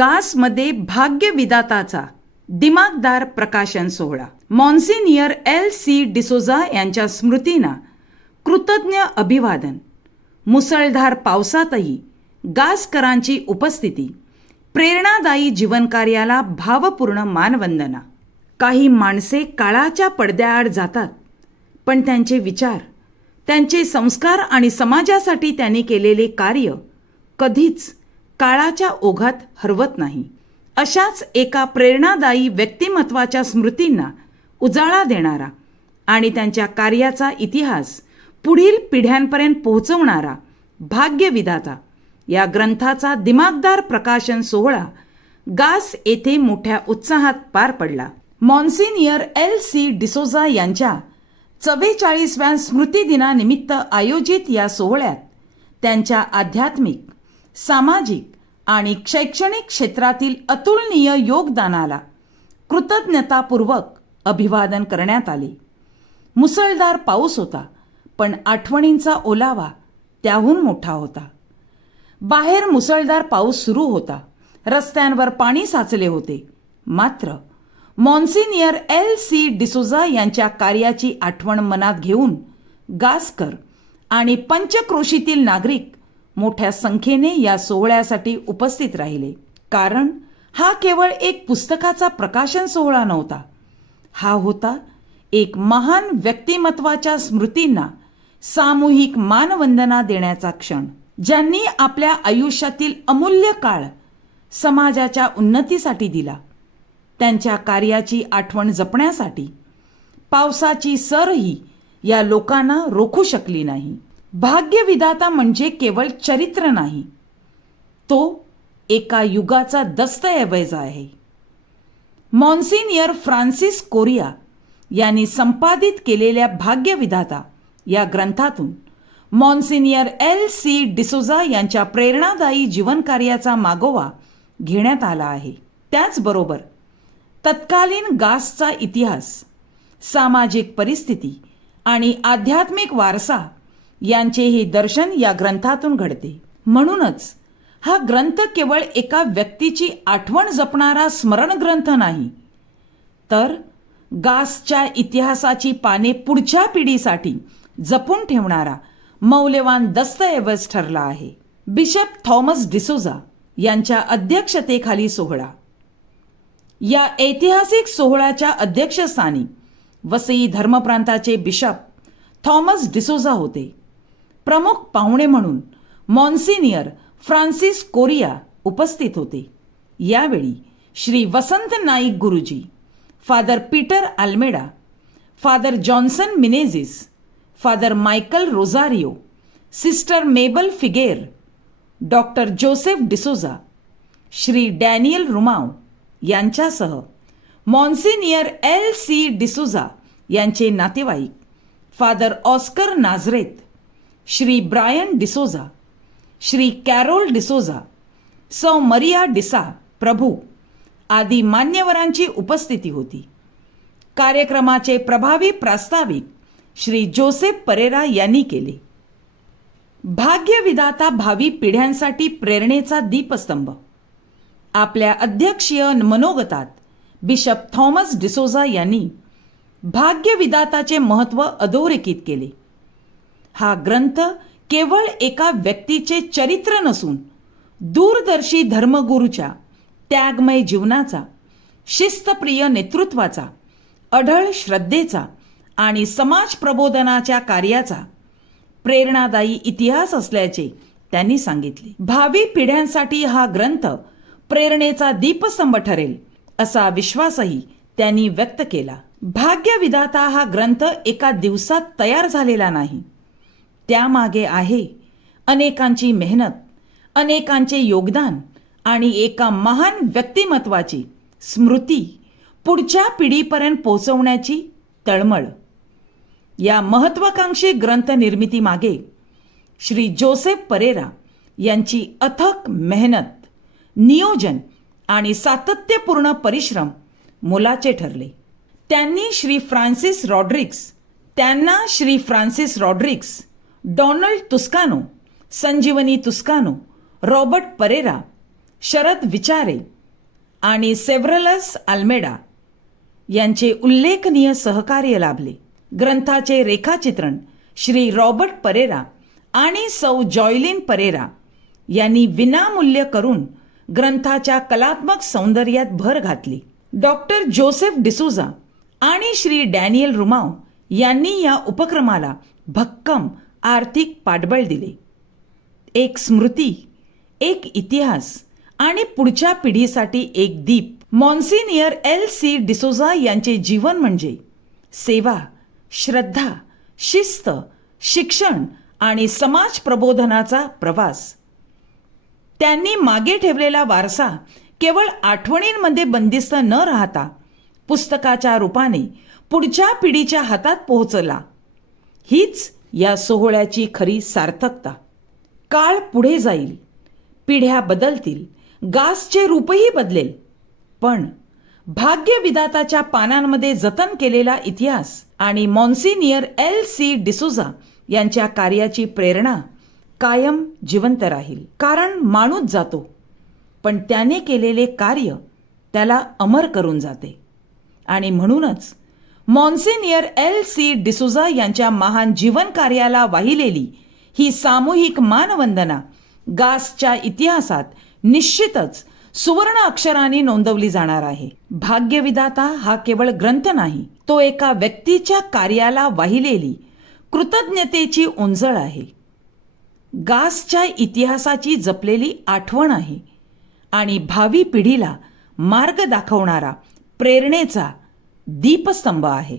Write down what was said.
गासमध्ये भाग्यविधाताचा दिमागदार प्रकाशन सोहळा. मॉन्सिनियर एल.सी. डिसोझा यांच्या स्मृतींना कृतज्ञ अभिवादन. मुसळधार पावसातही गासकरांची उपस्थिती, प्रेरणादायी जीवनकार्याला भावपूर्ण मानवंदना. काही माणसे काळाच्या पडद्याआड जातात, पण त्यांचे विचार, त्यांचे संस्कार आणि समाजासाठी त्यांनी केलेले कार्य कधीच काळाच्या ओघात हरवत नाही. अशाच एका प्रेरणादायी व्यक्तिमत्वाच्या स्मृतींना उजाळा देणारा आणि त्यांच्या कार्याचा इतिहास पुढील पिढ्यांपर्यंत पोहोचवणारा भाग्यविधाता या ग्रंथाचा दिमागदार प्रकाशन सोहळा गास येथे मोठ्या उत्साहात पार पडला. मॉन्सिनियर एल.सी. डिसोझा यांच्या 44व्या स्मृतिदिनानिमित्त आयोजित या सोहळ्यात त्यांच्या आध्यात्मिक, सामाजिक आणि शैक्षणिक क्षेत्रातील अतुलनीय योगदानाला कृतज्ञतापूर्वक अभिवादन करण्यात आले. मुसळधार पाऊस होता, पण आठवणींचा ओलावा त्याहून मोठा होता. बाहेर मुसळधार पाऊस सुरू होता, रस्त्यांवर पाणी साचले होते. मात्र मॉन्सिनियर एल.सी. डिसोझा यांच्या कार्याची आठवण मनात घेऊन गासकर आणि पंचक्रोशीतील नागरिक मोठ्या संख्येने या सोहळ्यासाठी उपस्थित राहिले. कारण हा केवळ एक पुस्तकाचा प्रकाशन सोहळा नव्हता, हा होता एक महान व्यक्तिमत्वाच्या स्मृतींना सामूहिक मानवंदना देण्याचा क्षण. ज्यांनी आपल्या आयुष्यातील अमूल्य काळ समाजाच्या उन्नतीसाठी दिला. त्यांच्या कार्याची आठवण जपण्यासाठी पावसाची सरही या लोकांना रोखू शकली नाही. भाग्यविधाता म्हणजे केवळ चरित्र नाही, तो एका युगाचा दस्तऐवज आहे. मॉन्सिनियर फ्रान्सिस कोरिया यांनी संपादित केलेल्या भाग्यविधाता या ग्रंथातून मॉन्सिनियर एल.सी. डिसोझा यांच्या प्रेरणादायी जीवनकार्याचा मागोवा घेण्यात आला आहे. त्याचबरोबर तत्कालीन गासचा इतिहास, सामाजिक परिस्थिती आणि आध्यात्मिक वारसा यांचेही दर्शन या ग्रंथातून घडते. म्हणूनच हा ग्रंथ केवळ एका व्यक्तीची आठवण जपणारा स्मरण ग्रंथ नाही, तर गासच्या इतिहासाची पाने पुढच्या पिढीसाठी जपून ठेवणारा मौल्यवान दस्तऐवज ठरला आहे. बिशप थॉमस डिसोझा यांच्या अध्यक्षतेखाली सोहळा. या ऐतिहासिक सोहळ्याच्या अध्यक्षस्थानी वसई धर्मप्रांताचे बिशप थॉमस डिसोझा होते. प्रमुख पाहुणे म्हणून मॉन्सिनियर फ्रान्सिस कोरिया उपस्थित होते. यावेळी Shri Vasant Naik Guruji, father Peter Almeida, father Johnson Menezes, father Michael Rosario, sister Mabel फिगेर, doctor Joseph D'Souza, Shri Daniel Rumao यांच्यासह मॉन्सिनियर एल.सी. डिसोझा यांचे नातेवाईक father Oscar Nazareth, Shri Brian D'Souza, Shri Carol D'Souza, सौ मरिया डिसा प्रभू आदी मान्यवरांची उपस्थिती होती. कार्यक्रमाचे प्रभावी प्रास्ताविक श्री जोसेफ परेरा यांनी केले. भाग्यविधाता भावी पिढ्यांसाठी प्रेरणेचा दीपस्तंभ. आपल्या अध्यक्षीय मनोगतात बिशप थॉमस डिसोझा यांनी भाग्यविधाताचे महत्त्व अधोरेखित केले. हा ग्रंथ केवळ एका व्यक्तीचे चरित्र नसून दूरदर्शी धर्मगुरूच्या त्यागमय जीवनाचा, शिस्तप्रिय नेतृत्वाचा, अढळ श्रद्धेचा आणि समाज प्रबोधनाच्या कार्याचा प्रेरणादायी इतिहास असल्याचे त्यांनी सांगितले. भावी पिढ्यांसाठी हा ग्रंथ प्रेरणेचा दीपस्तंभ ठरेल असा विश्वासही त्यांनी व्यक्त केला. भाग्यविधाता हा ग्रंथ एका दिवसात तयार झालेला नाही. त्यामागे आहे अनेकांची मेहनत, अनेकांचे योगदान आणि एका महान व्यक्तिमत्वाची स्मृती पुढच्या पिढीपर्यंत पोहोचवण्याची तळमळ. या महत्त्वाकांक्षी ग्रंथ निर्मितीमागे श्री जोसेफ परेरा यांची अथक मेहनत, नियोजन आणि सातत्यपूर्ण परिश्रम मोलाचे ठरले. त्यांना श्री फ्रान्सिस शरद विचारे आणि सेव्हरलस अल्मेडा यांचे उल्लेखनीय सहकार्य लाभले. ग्रंथाचे रेखाचित्रण श्री रॉबर्ट परेरा आणि सौ जॉयलिन परेरा यांनी विनामूल्य करून ग्रंथाच्या कलात्मक सौंदर्यात भर घातली. डॉक्टर जोसेफ डिसूजा आणि श्री डॅनियल रुमाव यांनी या उपक्रमाला भक्कम आर्थिक पाठबळ दिले. एक स्मृती, एक इतिहास आणि पुढच्या पिढीसाठी एक दीप. मॉन्सिनियर एल.सी. डिसोजा यांचे जीवन म्हणजे सेवा, श्रद्धा, शिस्त, शिक्षण आणि समाज प्रबोधनाचा प्रवास. त्यांनी मागे ठेवलेला वारसा केवळ आठवणींमध्ये बंदिस्त न राहता पुस्तकाच्या रूपाने पुढच्या पिढीच्या हातात पोहोचला. हीच या सोहळ्याची खरी सार्थकता. काळ पुढे जाईल, पिढ्या बदलतील, गासचे रूपही बदलेल, पण भाग्यविधाताच्या पानांमध्ये जतन केलेला इतिहास आणि मॉन्सिनियर एल.सी. डिसूजा यांच्या कार्याची प्रेरणा कायम जिवंत राहील. कारण माणूस जातो, पण त्याने केलेले कार्य त्याला अमर करून जाते. आणि म्हणूनच मॉन्सिनियर एल.सी. डिसूजा यांच्या महान जीवन कार्याला वाहिलेली ही सामूहिक मानवंदना गासच्या इतिहासात निश्चितच सुवर्ण अक्षरांनी नोंदवली जाणार आहे. भाग्यविधाता हा केवळ ग्रंथ नाही, तो एका व्यक्तीच्या कार्याला वाहिलेली कृतज्ञतेची ओंजळ आहे. गासच्या इतिहासाची जपलेली आठवण आहे आणि भावी पिढीला मार्ग दाखवणारा प्रेरणेचा दीपस्तंभ आहे.